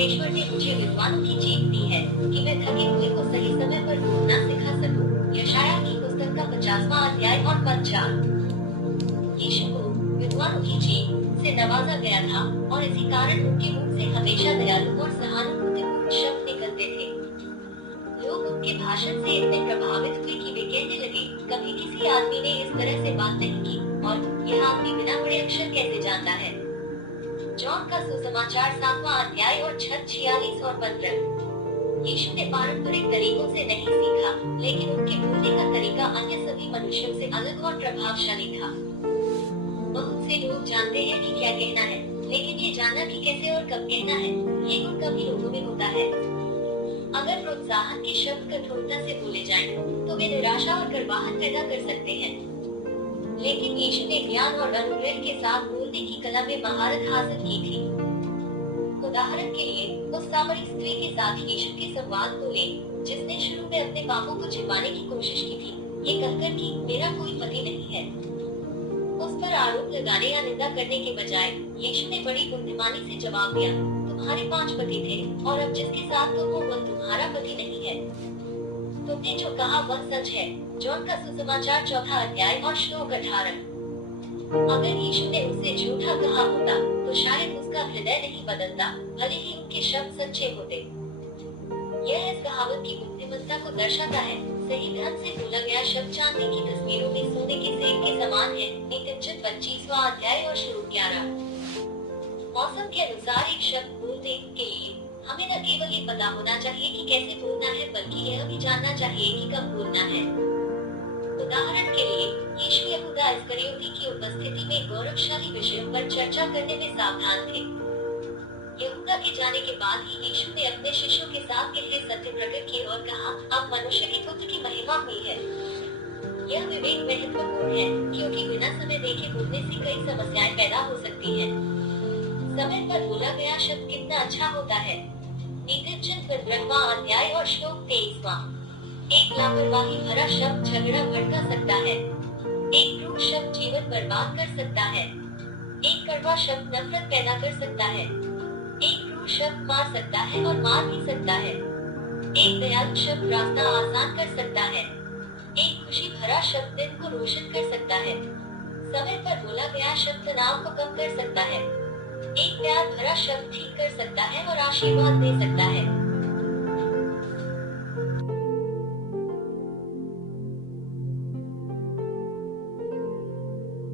परमेश्वर ने मुझे विद्वानों की चीख दी है कि मैं थके हुए को सही समय पर बोलना सिखा सकूं। यशायाह की पुस्तक का 50वां अध्याय और पद 4। यीशु को विद्वानों की चीख से नवाजा गया था और इसी कारण उनके मुंह से हमेशा दयालु और सहानुभूतिपूर्ण शब्द निकलते थे। लोग उनके भाषण से इतने प्रभावित हुए कि वे कहने लगे, कभी किसी आदमी ने इस तरह से बात नहीं की, और यह आदमी बिना बड़े अक्षर कैसे जानता है। जॉन का सुसमाचार 7वां अध्याय और 46 और 15। यीशु ने पारंपरिक तरीकों से नहीं सीखा, लेकिन उनके बोलने का तरीका अन्य सभी मनुष्यों से अलग और प्रभावशाली था। बहुत से लोग जानते हैं कि क्या कहना है, लेकिन ये जानना कि कैसे और कब कहना है, ये गुण कभी लोगों में होता है। अगर प्रोत्साहन के शब्द कठोरता से बोले जाएं, तो वे निराशा और गर्वाहट पैदा कर सकते हैं। लेकिन यीशु ने ज्ञान और अनुग्रह के साथ बोलने की कला में महारत हासिल की थी। उदाहरण के लिए, उस सामरी स्त्री के साथ यीशु के संवाद को लें, जिसने शुरू में अपने पापों को छिपाने की कोशिश की थी, ये कहकर कि मेरा कोई पति नहीं है। उस पर आरोप लगाने या निंदा करने के बजाय यीशु ने बड़ी बुद्धिमानी से जवाब दिया, तुम्हारे 5 पति थे, और अब जिसके साथ तुम हो वह तुम्हारा पति नहीं है। तुमने जो कहा वह सच है। जॉन का सुसमाचार 4वां अध्याय और श्लोक 18। अगर यीशु ने उससे झूठा कहा होता, तो शायद उसका हृदय नहीं बदलता, भले ही उनके शब्द सच्चे होते। यह इस कहावत की बुद्धिमत्ता को दर्शाता है। सही ढंग से बोला गया शब्द चांदी की तस्वीरों में सोने के सेब के समान है। नीतिवचन 25वां अध्याय और श्लोक 11। मौसम के अनुसार एक शब्द बोलने के लिए हमें न केवल ये पता होना चाहिए कि कैसे बोलना है, बल्कि यह भी जानना चाहिए कि कब बोलना है। उदाहरण के लिए, यीशु यहूदा इस्करियोती की उपस्थिति में गौरवशाली विषयों पर चर्चा करने में सावधान थे। यहूदा के जाने के बाद ही यीशु ने अपने शिष्यों के साथ गहरे सत्य प्रकट किए और कहा, अब मनुष्य के पुत्र की महिमा हुई है। यह विवेक महत्वपूर्ण है, क्योंकि बिना समय देखे बोलने से कई समस्याएं पैदा हो सकती हैं। समय पर बोला गया शब्द कितना अच्छा होता है। नीतिवचन 15वां अध्याय और श्लोक 23वां। एक लापरवाही भरा शब्द झगड़ा भड़का सकता है। एक क्रूर शब्द जीवन बर्बाद कर सकता है। एक कड़वा शब्द नफरत पैदा कर सकता है। एक क्रूर शब्द मार सकता है और मार भी सकता है। एक दयालु शब्द रास्ता आसान कर सकता है। एक खुशी भरा शब्द दिन को रोशन कर सकता है। समय पर बोला गया शब्द तनाव को कम कर सकता है। एक प्यार भरा शब्द ठीक कर सकता है और आशीर्वाद दे सकता है।